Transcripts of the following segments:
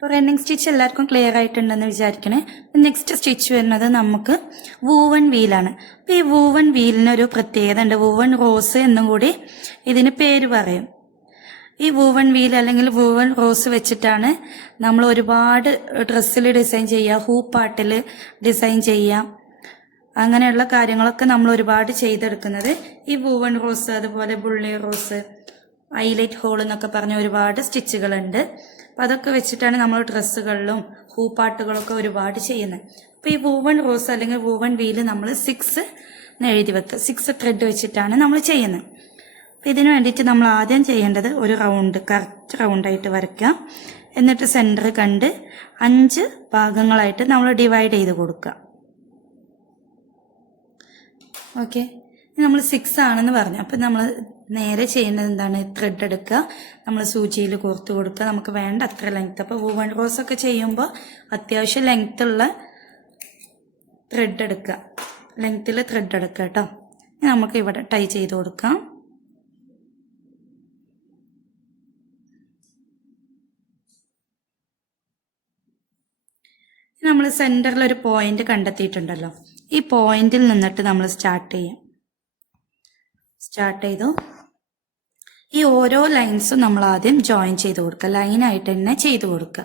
അപ്പോൾ running stitch എല്ലാവർക്കും clear ആയിട്ടുണ്ടെന്ന് വിചാരിക്കണേ. Next stitch വരുന്നത് നമുക്ക് വൂവൺ വീലാണ്. അപ്പോൾ ഈ വൂവൺ വീലിനൊരു പ്രത്യേകത ഉണ്ട്. വൂവൺ റോസ് എന്നും കൂടി ഇതിന് പേര് പറയും. ഈ വൂവൺ വീൽ അല്ലെങ്കിൽ വൂവൺ റോസ് വെച്ചിട്ടാണ് നമ്മൾ ഒരുപാട് ഡ്രസ്സിൽ ഡിസൈൻ ചെയ്യുക, ഹൂപ്പാട്ടിൽ ഡിസൈൻ ചെയ്യാം, അങ്ങനെയുള്ള കാര്യങ്ങളൊക്കെ നമ്മൾ ഒരുപാട് ചെയ്തെടുക്കുന്നത് ഈ വൂവൺ റോസ്, അതുപോലെ ബുള്ളി റോസ്, ഹൈലൈറ്റ് ഹോൾ എന്നൊക്കെ പറഞ്ഞ ഒരുപാട് സ്റ്റിച്ചുകളുണ്ട്. അപ്പം അതൊക്കെ വെച്ചിട്ടാണ് നമ്മൾ ഡ്രസ്സുകളിലും ഹൂപ്പാട്ടുകളൊക്കെ ഒരുപാട് ചെയ്യുന്നത്. അപ്പോൾ ഈ വൂവൺ റോസ് അല്ലെങ്കിൽ വൂവൺ വീല് നമ്മൾ 6 എഴുതി വെക്കുക. 6 ത്രെഡ് വെച്ചിട്ടാണ് നമ്മൾ ചെയ്യുന്നത്. അപ്പം ഇതിന് വേണ്ടിയിട്ട് നമ്മൾ ആദ്യം ചെയ്യേണ്ടത് ഒരു റൗണ്ട്, കറക്റ്റ് റൗണ്ടായിട്ട് വരയ്ക്കാം. എന്നിട്ട് സെൻറ്റർ കണ്ട് 5 ഭാഗങ്ങളായിട്ട് നമ്മൾ ഡിവൈഡ് ചെയ്ത് കൊടുക്കുക. ഓക്കെ, നമ്മൾ 6 ആണെന്ന് പറഞ്ഞു. അപ്പം നമ്മൾ നേരെ ചെയ്യേണ്ടത് എന്താണ്? ത്രെഡ് എടുക്കുക, നമ്മൾ സൂചിയിൽ കോർത്ത് കൊടുക്കുക. നമുക്ക് വേണ്ട അത്ര ലെങ്ത്ത്. അപ്പോൾ വൂവൺ റോസ് ഒക്കെ ചെയ്യുമ്പോൾ അത്യാവശ്യം ലെങ്ത്തുള്ള ത്രെഡ് എടുക്കുക, ലെങ്ത്തിൽ ത്രെഡ് എടുക്കുക കേട്ടോ. നമുക്ക് ഇവിടെ ടൈ ചെയ്ത് കൊടുക്കാം. നമ്മൾ സെൻറ്ററിൽ ഒരു പോയിന്റ് കണ്ടെത്തിയിട്ടുണ്ടല്ലോ, ഈ പോയിന്റിൽ നിന്നിട്ട് നമ്മൾ സ്റ്റാർട്ട് ചെയ്തു. ഈ ഓരോ ലൈൻസും നമ്മൾ ആദ്യം ജോയിൻ ചെയ്ത് കൊടുക്കുക, ലൈനായിട്ട് തന്നെ ചെയ്ത് കൊടുക്കുക.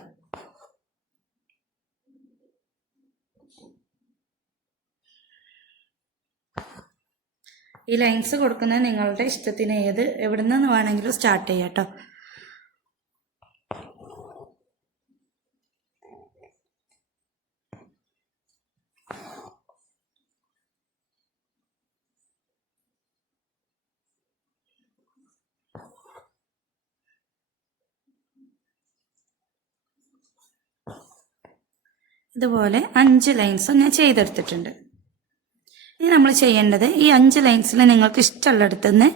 ഈ ലൈൻസ് കൊടുക്കുന്നത് നിങ്ങളുടെ ഇഷ്ടത്തിന് എവിടെ നിന്ന് വേണമെങ്കിലും സ്റ്റാർട്ട് ചെയ്യാം കേട്ടോ. ഇതുപോലെ 5 ലൈൻസും ഞാൻ ചെയ്തെടുത്തിട്ടുണ്ട്. ഇനി നമ്മൾ ചെയ്യേണ്ടത് ഈ 5 ലൈൻസിൽ നിങ്ങൾക്ക് ഇഷ്ടമുള്ളിടത്ത് നിന്ന്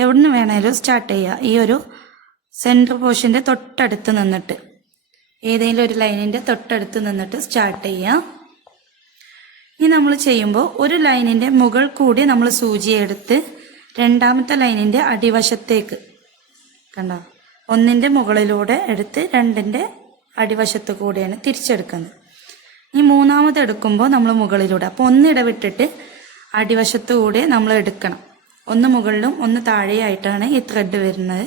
എവിടുന്ന് വേണേലും സ്റ്റാർട്ട് ചെയ്യുക. ഈ ഒരു സെൻറ്റർ പോർഷൻ്റെ തൊട്ടടുത്ത് നിന്നിട്ട്, ഏതെങ്കിലും ഒരു ലൈനിൻ്റെ തൊട്ടടുത്ത് നിന്നിട്ട് സ്റ്റാർട്ട് ചെയ്യുക. ഇനി നമ്മൾ ചെയ്യുമ്പോൾ ഒരു ലൈനിൻ്റെ മുകൾ കൂടി നമ്മൾ സൂചി എടുത്ത് രണ്ടാമത്തെ ലൈനിൻ്റെ അടിവശത്തേക്ക്, കണ്ടോ, 1ൻ്റെ മുകളിലൂടെ എടുത്ത് 2ൻ്റെ അടിവശത്ത് കൂടിയാണ് തിരിച്ചെടുക്കുന്നത്. ഈ മൂന്നാമത് എടുക്കുമ്പോൾ നമ്മൾ മുകളിലൂടെ, അപ്പോൾ 1 ഇടവിട്ടിട്ട് അടിവശത്ത് കൂടെ നമ്മൾ എടുക്കണം. 1 മുകളിലും 1 താഴെയായിട്ടാണ് ഈ ത്രെഡ് വരുന്നത്.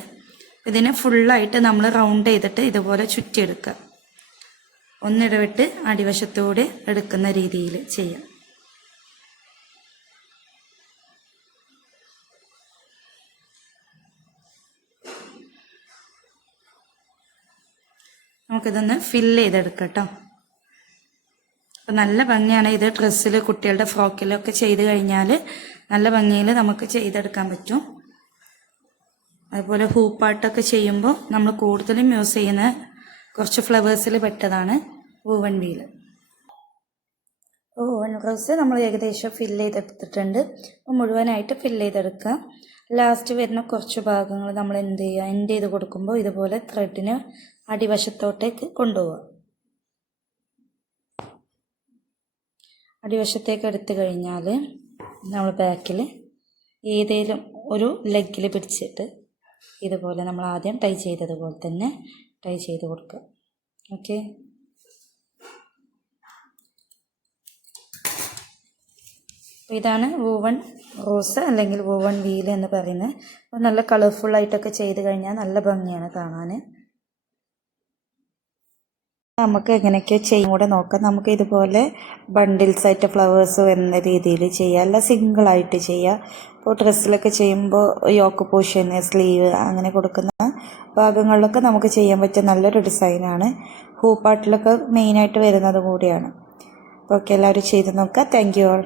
ഇതിനെ ഫുള്ളായിട്ട് നമ്മൾ റൗണ്ട് ചെയ്തിട്ട് ഇതുപോലെ ചുറ്റിയെടുക്കുക. 1 ഇടവിട്ട് അടിവശത്തൂടെ എടുക്കുന്ന രീതിയിൽ ചെയ്യാം. നമുക്കിതൊന്ന് ഫില്ല് ചെയ്തെടുക്കാം കേട്ടോ. അപ്പം നല്ല ഭംഗിയാണ് ഇത്. ഡ്രസ്സിൽ, കുട്ടികളുടെ ഫ്രോക്കിലൊക്കെ ചെയ്ത് കഴിഞ്ഞാൽ നല്ല ഭംഗിയിൽ നമുക്ക് ചെയ്തെടുക്കാൻ പറ്റും. അതുപോലെ ഹൂപ്പാട്ടൊക്കെ ചെയ്യുമ്പോൾ നമ്മൾ കൂടുതലും യൂസ് ചെയ്യുന്ന കുറച്ച് ഫ്ലവേഴ്സിൽ പെട്ടതാണ് വൂവൺ വീല്. വൂവൺ റോസ് നമ്മൾ ഏകദേശം ഫില്ല് ചെയ്തെടുത്തിട്ടുണ്ട്. അപ്പോൾ മുഴുവനായിട്ട് ഫില്ല് ചെയ്തെടുക്കുക. ലാസ്റ്റ് വരുന്ന കുറച്ച് ഭാഗങ്ങൾ നമ്മൾ എന്ത് ചെയ്യുക, എൻഡ് ചെയ്ത് കൊടുക്കുമ്പോൾ ഇതുപോലെ ത്രെഡിന് അടിവശത്തോട്ടേക്ക് കൊണ്ടുപോവുക. അടിവശത്തേക്ക് എടുത്തു കഴിഞ്ഞാൽ നമ്മൾ ബാക്കിൽ ഏതെങ്കിലും ഒരു ലെഗിൽ പിടിച്ചിട്ട് ഇതുപോലെ നമ്മൾ ആദ്യം ടൈ ചെയ്തതുപോലെ തന്നെ ടൈ ചെയ്ത് കൊടുക്കുക. ഓക്കെ, ഇതാണ് വൂവൺ റോസ് അല്ലെങ്കിൽ വൂവൺ വീൽ എന്ന് പറയുന്നത്. അപ്പോൾ നല്ല കളർഫുള്ളായിട്ടൊക്കെ ചെയ്ത് കഴിഞ്ഞാൽ നല്ല ഭംഗിയാണ് കാണാൻ. നമുക്ക് എങ്ങനെയൊക്കെ ചെയ്യും കൂടെ നോക്കാം. നമുക്ക് ഇതുപോലെ ബണ്ടിൽസ് ആയിട്ട് ഫ്ലവേഴ്സ് വരുന്ന രീതിയിൽ ചെയ്യാം, അല്ല സിംഗിളായിട്ട് ചെയ്യാം. ഇപ്പോൾ ഡ്രസ്സിലൊക്കെ ചെയ്യുമ്പോൾ യോക്ക് പോർഷൻ, സ്ലീവ് അങ്ങനെ കൊടുക്കുന്ന ഭാഗങ്ങളിലൊക്കെ നമുക്ക് ചെയ്യാൻ പറ്റിയ നല്ലൊരു ഡിസൈനാണ്. ഹൂപ്പാട്ടിലൊക്കെ മെയിനായിട്ട് വരുന്നത് കൂടിയാണ്. അപ്പോൾ ഓക്കെ, എല്ലാവരും ചെയ്ത് നോക്കുക. Thank you all.